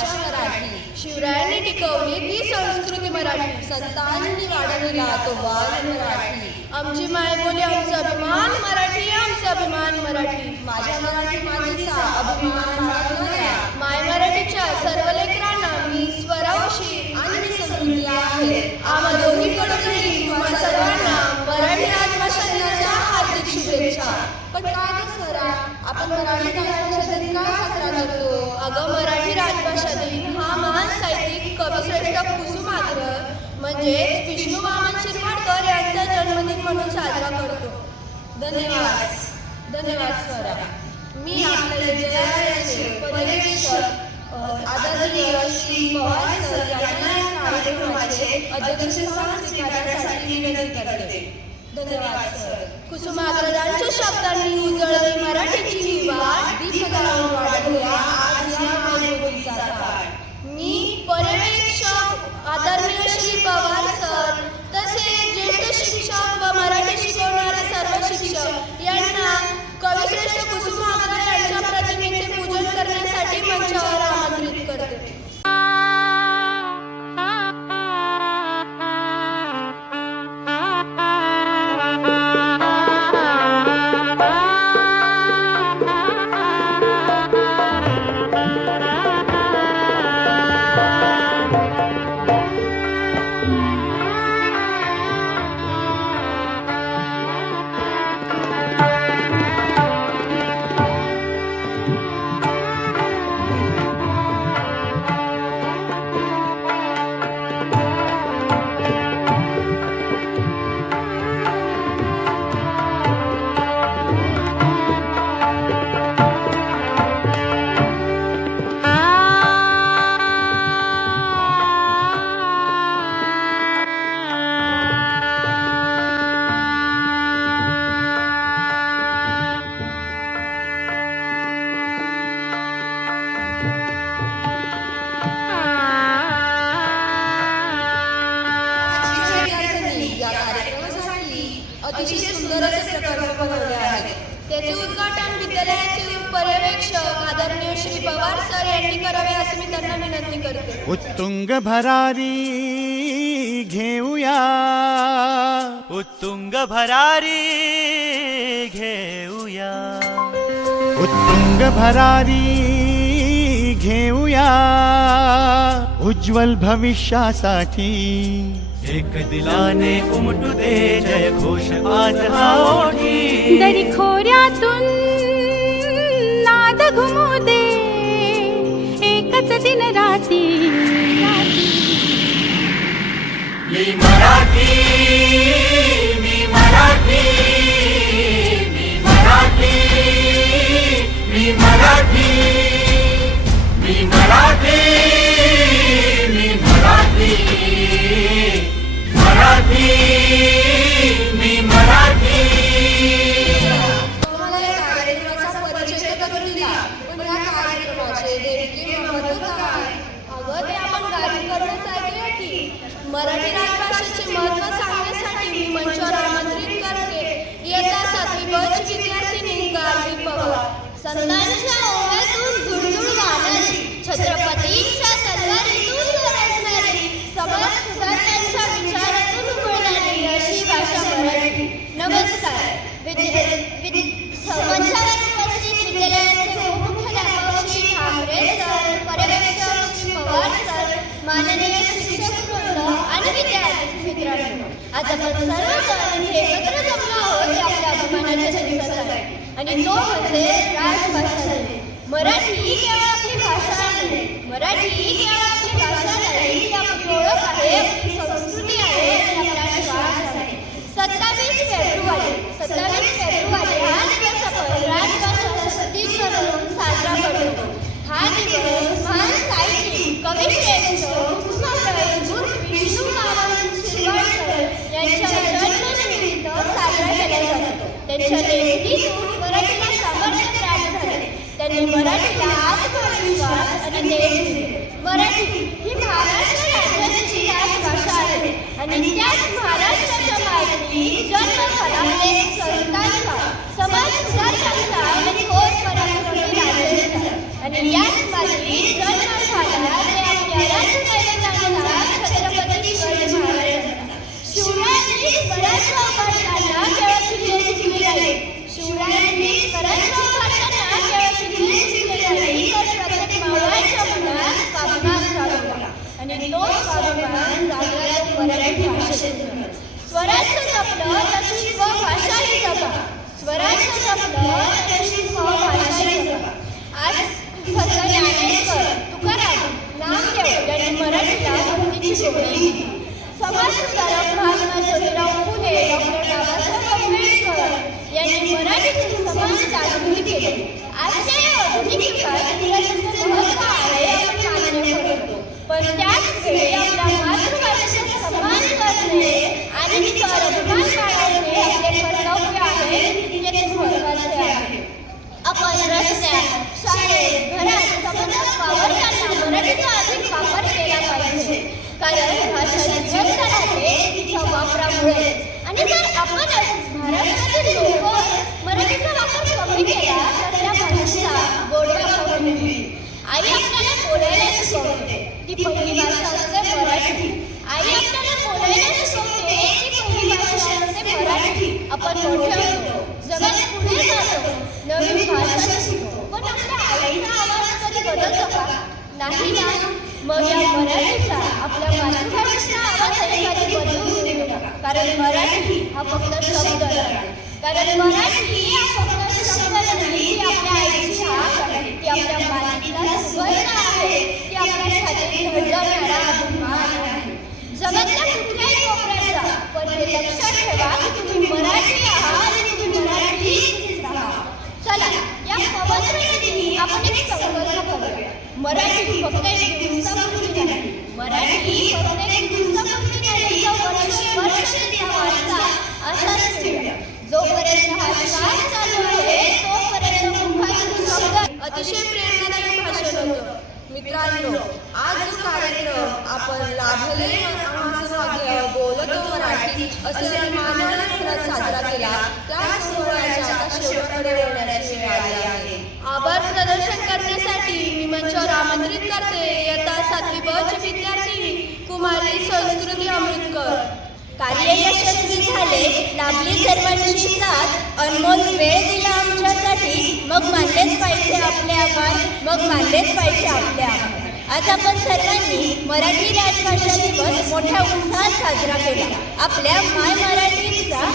भाषा मराठी. शिवरायांनी टिकवली ती संस्कृती मराठी. संतांनी वाढविला तो वाद मराठी. आमची मायबोली आमचा अभिमान मराठी, आमचा अभिमान मराठी. माझ्या मराठी मातीचा अभिमान बाळगणाऱ्या माय मराठीच्या सर्व लेकरांना मी स्वरावशी आणि समृद्धी आहे. आम्हा दोन्हीकडूनही तुम्हा सर्वांना मराठी राजभाषा दिनाच्या हार्दिक शुभेच्छा. पण काय ग स्वरा, आपण मराठी राजभाषा दिन का साजरा करतो? अगं, मराठी राजभाषा दिन हा महान साहित्यिक कविश्रेष्ठ कुसुमाग्रह म्हणजेच विष्णू वामन शिरवाडकर यांचा जन्मदिन म्हणून साजरा करतो. धन्यवाद. धन्यवाद स्वरा. मी आपल्या विद्यालयाचे पर्यवेक्षक आदरणीय श्री पवार सर यांना या कार्यक्रमाचे अध्यक्षस्थान स्वीकारण्यासाठी विनंती करते. धन्यवाद सर. कुसुमाग्रजांच्या शब्दांनी उजळली मराठीची ही वाट. दीप लावून वाढवूया आज या मायबोलीचा थाट. मी पर्यवेक्षक आदरणीय श्री पवार सर तसेच ज्येष्ठ शिक्षक व मराठी शिकवणारे सर्व शिक्षक यांना कविश्रेष्ठ कुसुमाग्रह यांच्या प्रतिमेचे पूजन करण्यासाठी मंचावर आमंत्रित करते. अतिशय सुंदर असे प्रकल्प बनवले आहेत. त्याचे उद्घाटन विद्यालयाचे पर्यवेक्षक आदरणीय श्री पवार सर यांनी करावे असे मी त्यांना विनंती करते. उत्तुंग भरारी घेऊया, उत्तुंग भरारी घेऊया, उत्तुंग भरारी घेऊया, उज्ज्वल भविष्यासाठी. एक दिलाने उमटू दे जय घोष आज हा ओठी. दरी खोऱ्यातून नाद घुमू दे एकच दिन राती. मी मराठी, मी मराठी, मी मराठी, मी मराठी, मी मराठी, मी मराठी, मराठी, मी मराठी. तुम्हाला या कार्यक्रमाचा परिचय करून दिला, पण या कार्यक्रमाचे नेमके महत्त्व काय? अगं, ते आपण गावी करूनच ऐकूया की. मराठी राजभाषेचे महत्त्व सांगण्यासाठी मी मंचावर आमंत्रित करते इयत्ता 7वी ब ची विद्यार्थिनी गावी पवार. संतांच्या ओव्यातून झुळझुळ वाहणारी, छत्रपतींच्या तलवारीतून गरजणारी, समाज सुधारणांच्या विचारातून उमलणारी अशी भाषा मराठी. नमस्कार. मंचावर उपस्थित विद्यालयाचे उपमुख्याध्यापक श्री ठाकरे सर, पर्यवेक्षक श्री पवार सर, माननीय शिक्षक वृंद आणि विद्यार्थी मित्रांनो, आज आपण सर्वजण हे एकत्र जमलो आहोत आपल्या अभिमानाच्या दिवसासाठी, आणि तो म्हणजे राजभाषा दिन. मराठी ही केवळ आपली भाषा नाही, मराठी ही केवळ आपली भाषा नाही, ही आपली ओळख आहे, आपली संस्कृती आहे आणि आपला श्वास आहे. 27 फेब्रुवारी हा दिवस आपण राजभाषा दिन म्हणून साजरा करतो. हा दिवस महान साहित्यिक कविश्रेष्ठ कुसुमाग्रह विष्णू वामन शिरवाडकर यांच्या जन्मदिनानिमित्त साजरा केला जातो. त्यांच्या लेखणीतून मराठीला सामर्थ्य प्राप्त झाले. त्यांनी मराठीला आत्मविश्वास आणि देश दिले. मराठी ही महाराष्ट्र राज्याची राजभाषा आहे आणि त्याच महाराष्ट्राच्या माती जन्म झाला एक संतांचा, समाज सुधारणांचा आणि थोर पराक्रमी राजाचा, आणि याच माती जन्म झाला स्वराज्य उभारताना केवळ शिकले शिकले नाही. शिवरायांनी स्वराज्य उभारताना केवळ शिकले शिकले नाही, तर प्रत्येक मावळ्याच्या मनात स्वाभिमान जागवला आणि तो स्वाभिमान जागवला मराठी भाषेतून. स्वराज्य जपलं तशी स्वभाषाही जपा. स्वराज्य जपलं तशी स्वभाषाही जपा. आज संत ज्ञानेश्वर, तुकाराम, नामदेव यांनी मराठीला भक्तीची जोडी दिली. समाजसुधारक महात्मा ज्योतिराव फुले, डॉक्टर बाबासाहेब आंबेडकर यांनी मराठीतून समाज जागृती केली. आजच्या या आधुनिक युगात इंग्रजीचं महत्त्व आहे आपण मान्य करतो, पण त्याच वेळी आपल्या मातृभाषेचा सन्मान करणे आणि तिचा अभिमान बाळगणे आपले कर्तव्य आहे, तितकेच महत्त्वाचे आहे. आपण रस्त्यात, शाळेत, घरात, समाजात वावरताना मराठीचा अधिक वापर केला पाहिजे, कारण भाषा जिवंत राहते तिच्या वापरामुळे. आणि जर आपणच महाराष्ट्रातील लोक मराठीचा वापर कमी केला तर त्या भाषेचा गोडवा कमी होईल. आई आपल्याला बोलायला शिकवते, ती पहिली भाषा असते मराठी. आई आपल्याला बोलायला शिकवते, ती पहिली भाषा असते मराठी. आपण मोठे होतो, जगात पुढे जातो, नवीन भाषा शिकतो, पण आपल्या आईचा आवाज कधी बदलतो का? नाही ना. मग या मराठीचा, आपल्या मातृभाषेचा आवाज कधी बदलू देऊ नका, कारण मराठी हा फक्त शब्द नाही. कारण मराठी हा फक्त शब्द नाही, ती आपल्या आईची हाक आहे, ती आपल्या मातीला सुगंध आहे, ती आपल्या छातीत धडधडणारा अभिमान आहे. जगातल्या कुठल्याही कोपऱ्यात जा, पण हे लक्षात ठेवा की तुम्ही मराठी आहात आणि तुम्ही मराठीच राहा. चला या पवित्र दिनी आपण एक संकल्प करूया. मराठी फक्त एक दिवसापुरती नाही, मराठी फक्त एक दिवसापुरती नाही, वर्ष तिचा वारसा असाच ठेवूया. जोपर्यंत हा श्वास चालू आहे तोपर्यंत मुखातून शब्द. अतिशय प्रेरणादायी भाषण होतं. मित्रांनो, आज जो कार्यक्रम आपण लाभले महासौभाग्य बोलतो मराठी असे अभिमानाने साजरा केला, त्या सोहळ्याच्या आता शेवटाकडे वळण्याची वेळ आली आहे. आभार प्रदर्शन करण्यासाठी मी मंचावर आमंत्रित करते इयत्ता 7वी ब ची विद्यार्थिनी कुमारी संस्कृती अमृतकर. कार्य यशस्वी झाले, लाभली सर्वांची साथ, अनमोल वेळ दिला आमच्यासाठी, मग मानलेच पाहिजे आपले आभार, मग मानलेच पाहिजे आपले आभार. आज आपण सर्वांनी मराठी राजभाषा दिवस मोठ्या उत्साहात साजरा केला. आपल्या माय मराठीचा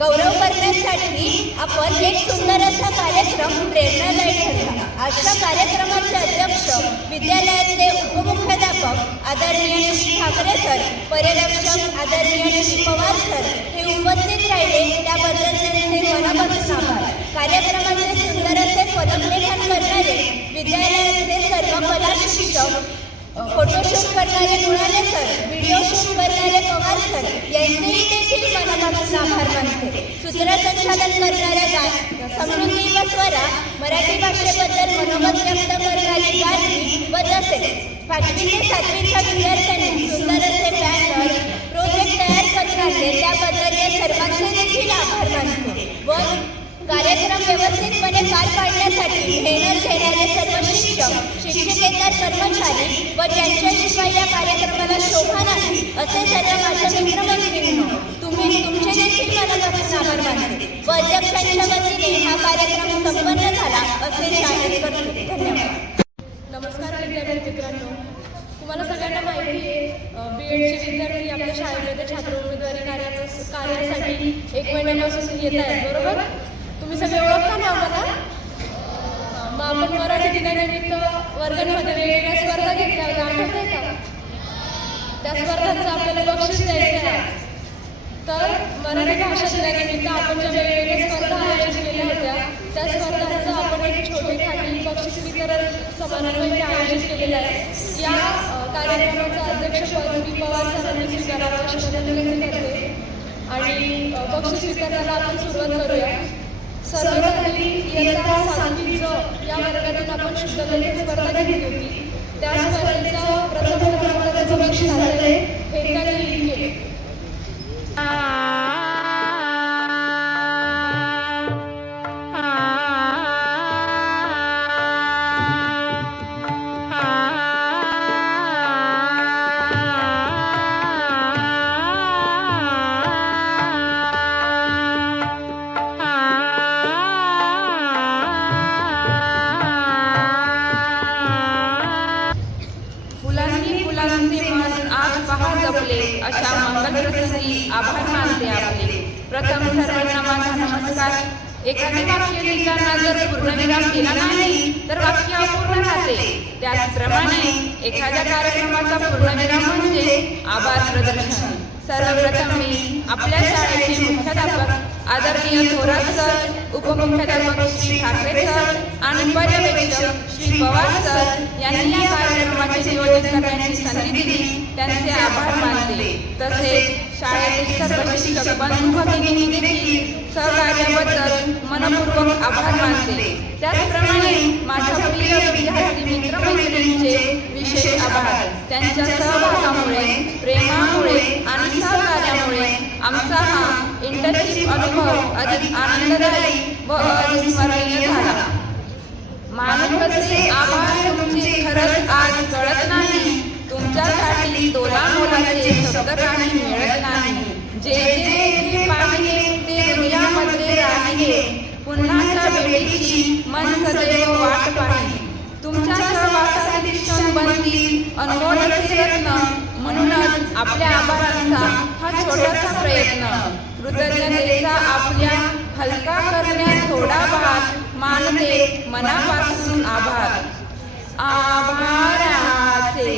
गौरव करण्यासाठी आपण एक सुंदर असा कार्यक्रम प्रेरणादायी ठरला. आजच्या कार्यक्रमाचे अध्यक्ष विद्यालयाचे उपमुख्याध्यापक आदरणीय श्री ठाकरे सर, पर्यवेक्षक आदरणीय श्री पवार सर हे उपस्थित राहिले, त्याबद्दल त्यांचे मनापासून आभार. कार्यक्रमाचे सुंदर असे फलकलेखन करणारे विद्यालयाचे सर्व कला शिक्षक, फोटोशूट करणारे मुळाले सर, व्हिडिओ शूट करणारे पवार सर यांचेही देखील मनापासून आभार मानते. सूत्रसंचालन करणाऱ्या समृद्धी व स्वरा, मराठी भाषेबद्दल मनोगत व्यक्त करणारी गाजवी व तसेच 5वी ते 7वीच्या विद्यार्थ्यांनी सुंदर असे बॅनर प्रोजेक्ट तयार करून आणले, त्याबद्दल या सर्वांचे देखील आभार मानते. व कार्यक्रम व्यवस्थितपणे पार पाडण्यासाठी मेहनत घेणारे सर्व शिक्षक, शिक्षकेतर कर्मचारी व ज्यांच्याशिवाय या कार्यक्रमाला शोभा नाही असे सर्व माझ्या मित्रमैत्रिणींनो, तुम्ही तुमचे देखील मनापासून आभार मानते. व अध्यक्षांच्या वतीने हा कार्यक्रम संपन्न झाला असे जाहीर करते. धन्यवाद. नमस्कार विद्यार्थी मित्रांनो, तुम्हाला सगळ्यांना माहिती आहे BEdचे विद्यार्थी आपल्या शाळेमध्ये छात्र उमेदवारी कार्यासाठी 1 महिन्यापासून येत आहेत, बरोबर? तुम्ही सगळे ओळखता ना आम्हाला? मग आपण मराठी दिनानिमित्त वर्गांमध्ये वेगवेगळ्या स्पर्धा घेतल्या होत्या, आठवतंय का? त्या स्पर्धांचं आपल्याला बक्षीस द्यायचं आहे. तर मराठी भाषा दिनानिमित्त आपण ज्या वेगवेगळ्या स्पर्धा आयोजित केल्या होत्या त्या स्पर्धांचं आपण एक छोटे खाली बक्षीस वितरण समारंभ आयोजित केलेलं आहे. या कार्यक्रमाचं अध्यक्षपद मी पवार सरांनी स्वीकारावं अशी विनंती करते आणि बक्षीस वितरणाला आपण सुरुवात करूया. सर्वात आधी इयत्ता 7वीचं या वर्गातून आपण शुद्धलेखन स्पर्धा घेतली होती. त्या स्पर्धेचं प्रथम क्रमांकाचं बक्षीस आलेलं आहे हेकाली लिंगे. आपले. प्रथम सर्वांना माझा नमस्कार. एखादे वाक्य लिहिताना जर पूर्णविराम दिला नाही तर वाक्य अपूर्ण राहते. त्याचप्रमाणे एखाद्या कार्यक्रमाचा पूर्णविराम म्हणजे आभार प्रदर्शन. सर्वप्रथम मी आपल्या शाळेचे मुख्याध्यापक आदरणीय थोरात सर, उपमुख्याध्यापक श्री ठाकरे सर आणि पर्यवेक्षक श्री पवार सर यांनी या कार्यक्रमाचे नियोजन करण्याची संधी दिली त्यांचे आभार मानते. तसेच शाळेतील सर्व शिक्षक बंधू भगिनींनी देखील सहकार्याबद्दल मनपूर्वक आभार मानते. त्याचप्रमाणे माझ्या प्रिय विद्यार्थी मित्रमैत्रिणींचे विशेष आभार. त्यांच्या सहभागामुळे, प्रेमामुळे आणि सहकार्यामुळे आमचा हा इंटर्नशिप अनुभव अधिक आनंददायी व अविस्मरणीय झाला. मानून कसे आभार तुमचे खरंच आज कळत नाही. तुमच्यासाठी तोलामोलाचे शब्द काही मिळत नाही. जे जे पाहिले ते हृदयामध्ये राहिले. पुन्हाच्या भेटीची मन सदैव वाट पाहिली. तुमच्या सहवासातील क्षण बनतील अनमोल असे रत्न. म्हणूनच आपल्या आभारांचा हा छोटासा प्रयत्न. कृतज्ञतेचा आपल्या हलका करण्यात थोडा भाग मानते. मनापासून आभार. आभाराचे